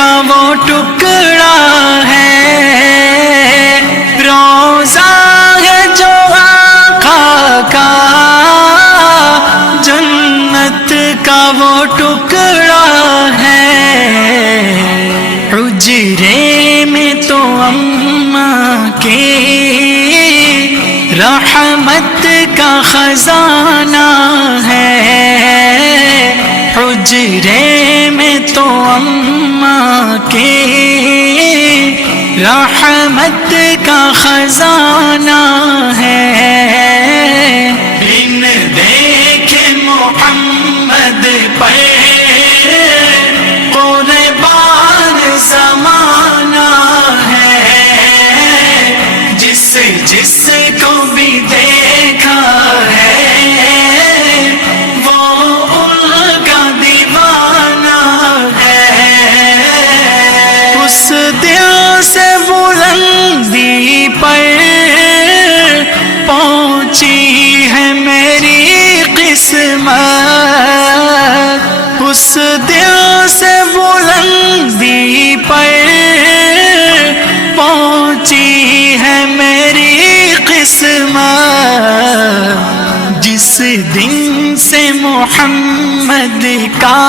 کا وہ ٹکڑا ہے، روزہ ہے جو آقا کا، جنت کا وہ ٹکڑا ہے، حجرے میں تو اماں کے رحمت کا خزانہ ہے، حجرے میں تو اماں کے رحمت کا خزانہ ہے، بن دیکھے محمد پر قربان زمانہ ہے، جس جس کو بھی دیکھا ہے وہ ان کا دیوانہ ہے، اس دل سے بلندی پر پہنچی ہے میری قسمت، اس دل سے بلندی پر پہنچی ہے میری قسمت، جس دن سے محمد کا